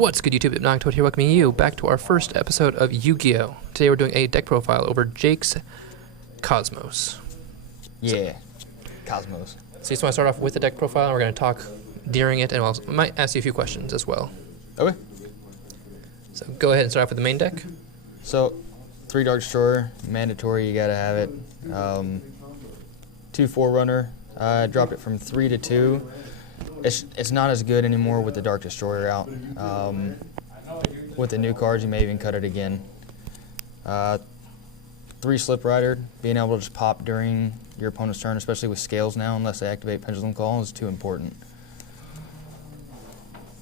What's good, YouTube? Noctoad here, welcoming you back to our first episode of Yu-Gi-Oh! Today we're doing a deck profile over Jake's Kozmos. Yeah, Kozmos. So you just want to start off with the deck profile, and we're going to talk during it, and we might ask you a few questions as well. Okay. So go ahead and start off with the main deck. So, 3 Dark Destroyer, mandatory, you gotta have it. 2 Forerunner, dropped it from 3 to 2. It's not as good anymore with the Dark Destroyer out. With the new cards, you may even cut it again. 3 Slip Rider, being able to just pop during your opponent's turn, especially with scales now, unless they activate Pendulum Call, is too important.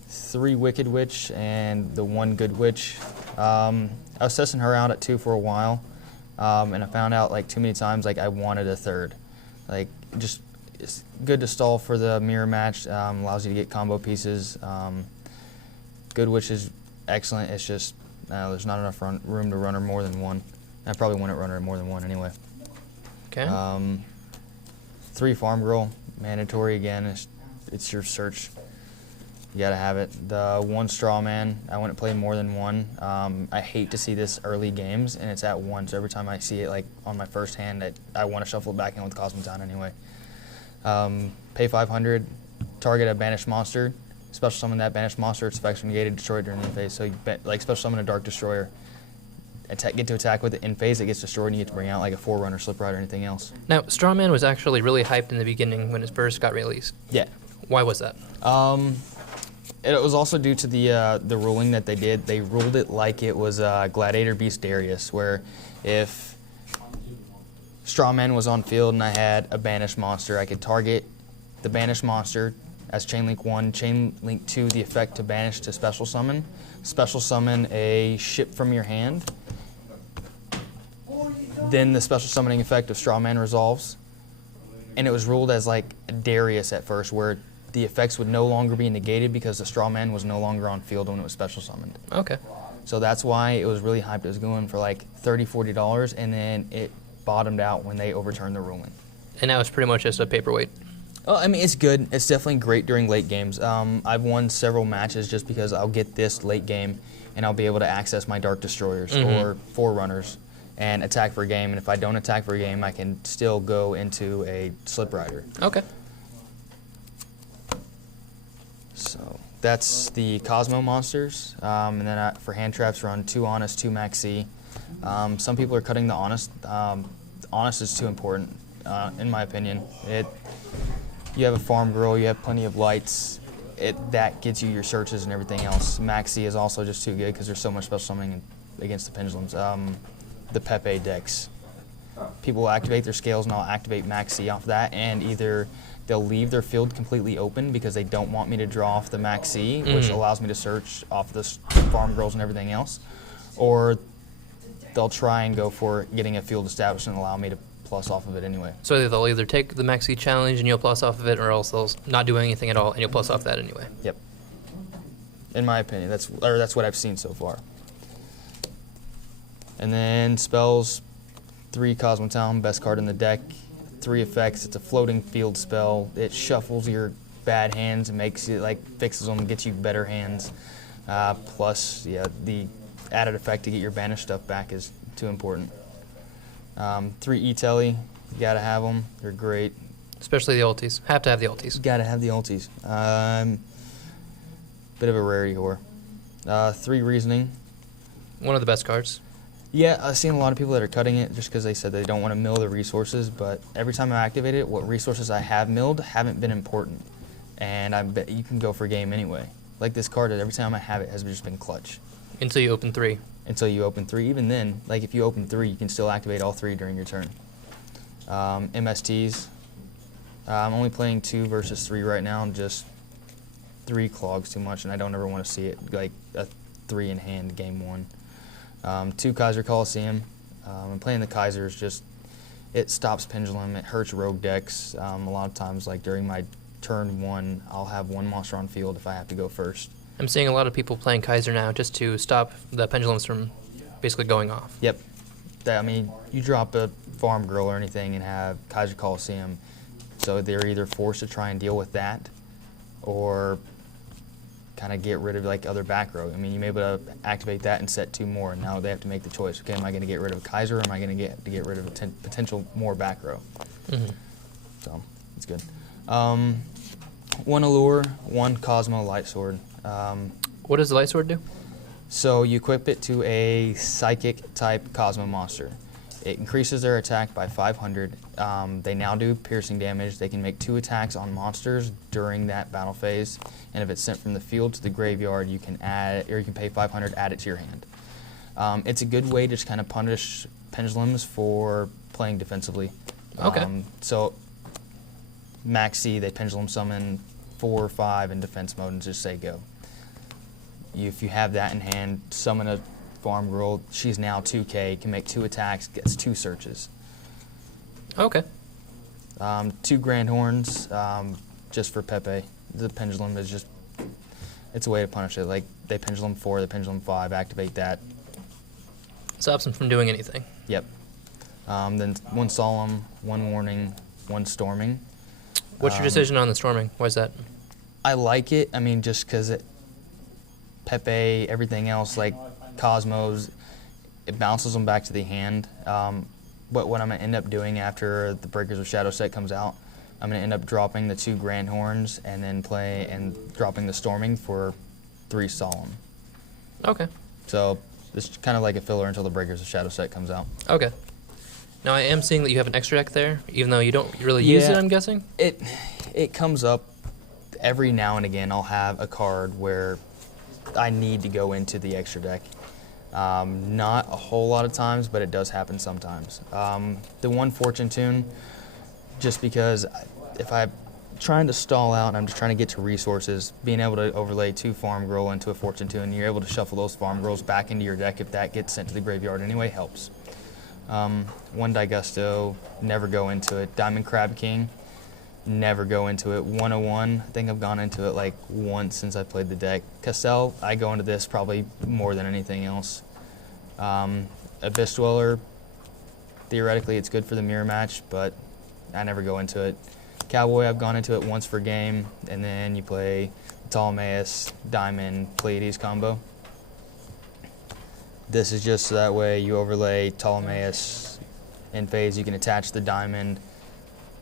3 Wicked Witch and the 1 Good Witch. I was testing her out at 2 for a while, and I found out like too many times like I wanted a 3rd. Like just it's good to stall for the mirror match. Allows you to get combo pieces. Good Witch is excellent. It's just there's not enough room to run her more than 1. I probably wouldn't run her more than 1 anyway. Okay. 3 Farm Girl, mandatory again. It's your search. You gotta have it. The 1 Straw Man, I wouldn't play more than 1. I hate to see this early games, and it's at 1, so every time I see it like on my first hand, I want to shuffle it back in with Cosmotown anyway. Pay 500, target a banished monster, special summon that banished monster, its effects are negated, destroyed during the end phase. So you like special summon a Dark Destroyer, get to attack with it in phase, it gets destroyed, and you get to bring out like a Forerunner, Slip Rider, or anything else. Now, Strawman was actually really hyped in the beginning when it first got released. Yeah. Why was that? It was also due to the ruling that they did. They ruled it like it was Gladiator Beast Darius, where if Strawman was on field and I had a banished monster, I could target the banished monster as Chain Link 1, Chain Link 2, the effect to banish to special summon a ship from your hand. Then the special summoning effect of Strawman resolves, and it was ruled as like Darius at first, where the effects would no longer be negated because the Strawman was no longer on field when it was special summoned. Okay. So that's why it was really hyped. It was going for like $30, $40, and then it bottomed out when they overturned the ruling. And now it's pretty much just a paperweight. Oh, I mean, it's good. It's definitely great during late games. I've won several matches just because I'll get this late game, and I'll be able to access my Dark Destroyers or Forerunners and attack for a game. And if I don't attack for a game, I can still go into a Slip Rider. Okay. So that's the Kozmo monsters. And then for hand traps, run 2 Honest, 2 Maxi. Some people are cutting the Honest. Honest is too important, in my opinion. You have a Farm Girl, you have plenty of lights. That gets you your searches and everything else. Maxi is also just too good because there's so much special summoning against the pendulums. The Pepe decks. People will activate their scales and I'll activate Maxi off that, and either they'll leave their field completely open because they don't want me to draw off the Maxi, which allows me to search off the Farm Girls and everything else, or they'll try and go for getting a field established and allow me to plus off of it anyway. So they'll either take the Maxi challenge and you'll plus off of it, or else they'll not do anything at all and you'll plus off that anyway. Yep. In my opinion, that's what I've seen so far. And then spells, 3 Cosmotown, best card in the deck. 3 effects. It's a floating field spell. It shuffles your bad hands and makes it fixes them, gets you better hands. Plus, yeah, the added effect to get your banished stuff back is too important. 3 E-Telly, you gotta have them. They're great. Especially the ultis. Have to have the ultis. Gotta have the ultis. Bit of a rarity whore. 3 Reasoning. One of the best cards. Yeah, I've seen a lot of people that are cutting it just because they said they don't want to mill the resources, but every time I activate it, what resources I have milled haven't been important. And I bet you can go for a game anyway. Like this card, every time I have it has just been clutch. Until you open 3. Until you open 3. Even then, like if you open 3, you can still activate all 3 during your turn. MSTs. I'm only playing 2 versus 3 right now. Just 3 clogs too much, and I don't ever want to see it like a 3 in hand game 1. 2 Kaiser Coliseum. I'm playing the Kaisers, just it stops Pendulum, it hurts rogue decks. A lot of times, like during my turn 1, I'll have 1 monster on field if I have to go first. I'm seeing a lot of people playing Kaiser now just to stop the pendulums from basically going off. Yep. I mean, you drop a Farm Girl or anything and have Kaiser Coliseum, so they're either forced to try and deal with that or kind of get rid of like other back row. I mean, you may be able to activate that and set 2 more, and now they have to make the choice. Okay, am I going to get rid of Kaiser, or am I going to get rid of a potential more back row? So it's good. 1 Allure, 1 Kozmo Light Sword. What does the light sword do? So you equip it to a Psychic type Kozmo monster. It increases their attack by 500. They now do piercing damage. They can make 2 attacks on monsters during that battle phase, and if it's sent from the field to the graveyard, you can add, or you can pay 500, add it to your hand. It's a good way to just kind of punish pendulums for playing defensively. Okay. So Max C, they pendulum summon 4 or 5 in defense mode and just say go. If you have that in hand, summon a farm girl. She's now 2K, can make 2 attacks, gets 2 searches. Okay. 2 Grand Horns, just for Pepe. The pendulum is just, it's a way to punish it. Like, they pendulum 4, they pendulum 5, activate that. Stops him from doing anything. Yep. Then 1 Solemn, 1 Warning, 1 Storming. What's your decision on the storming? Why is that? I like it. I mean, just because Pepe, everything else, like Cosmos, it bounces them back to the hand. But what I'm going to end up doing after the Breakers of Shadow set comes out, I'm going to end up dropping the 2 Grand Horns and then dropping the Storming for 3 Solemn. Okay. So this is kind of like a filler until the Breakers of Shadow set comes out. Okay. Now I am seeing that you have an extra deck there, even though you don't really use it, I'm guessing? It comes up every now and again. I'll have a card where I need to go into the extra deck. Not a whole lot of times, but it does happen sometimes. The 1 Fortune Tune, just because if I'm trying to stall out and I'm just trying to get to resources, being able to overlay 2 Farm Girl into a Fortune Tune, you're able to shuffle those Farm Girls back into your deck if that gets sent to the graveyard anyway, helps. 1 Digusto, never go into it. Diamond Crab King, never go into it. 101, I think I've gone into it like once since I played the deck. Cassell, I go into this probably more than anything else. Abyss Dweller, theoretically it's good for the mirror match, but I never go into it. Cowboy, I've gone into it once for game, and then you play Ptolemaeus, Diamond, Pleiades combo. This is just so that way you overlay Ptolemaeus in phase, you can attach the Diamond.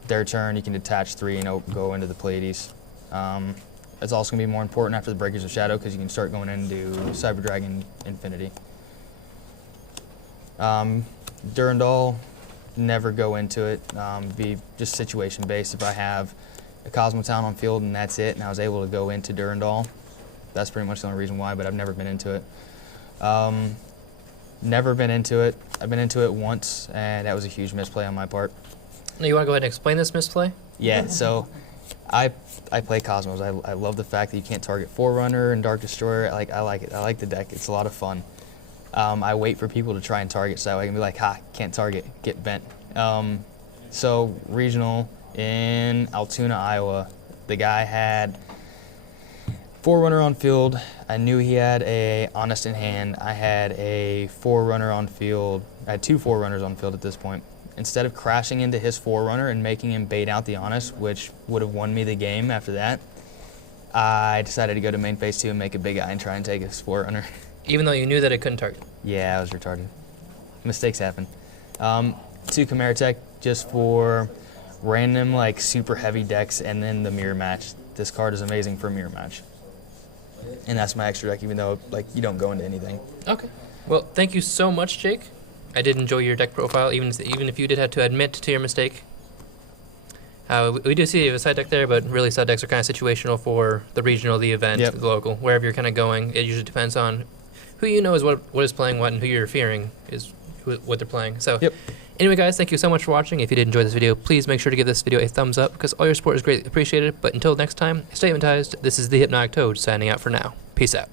Their turn, you can detach 3 and go into the Pleiades. It's also going to be more important after the Breakers of Shadow because you can start going into Cyber Dragon Infinity. Durandal, never go into it. Be just situation based. If I have a Kozmo Town on field and that's it, and I was able to go into Durandal, that's pretty much the only reason why, but I've never been into it. Never been into it. I've been into it once, and that was a huge misplay on my part. Now, you want to go ahead and explain this misplay? Yeah, so I play Cosmos. I love the fact that you can't target Forerunner and Dark Destroyer. I like it. I like the deck. It's a lot of fun. I wait for people to try and target so that way I can be like, ha, can't target, get bent. So regional in Altoona, Iowa, the guy had Forerunner on field. I knew he had a Honest in hand. I had a Forerunner on field. I had 2 Forerunners on field at this point. Instead of crashing into his Forerunner and making him bait out the Honest, which would have won me the game after that, I decided to go to main phase 2 and make a big eye and try and take his Forerunner. Even though you knew that it couldn't target? Yeah, I was retarded. Mistakes happen. 2 Chimera Tech just for random, like, super heavy decks, and then the mirror match. This card is amazing for a mirror match. And that's my extra deck, even though, like, you don't go into anything. Okay. Well, thank you so much, Jake. I did enjoy your deck profile, even if you did have to admit to your mistake. We do see you have a side deck there, but really side decks are kind of situational for the regional, the event, Yep. the local. Wherever you're kind of going, it usually depends on who you know is what is playing what, and who you're fearing is what they're playing. So, Yep. Anyway, guys, thank you so much for watching. If you did enjoy this video, please make sure to give this video a thumbs up, because all your support is greatly appreciated. But until next time, stay hypnotized. This is the Hypnotic Toad signing out for now. Peace out.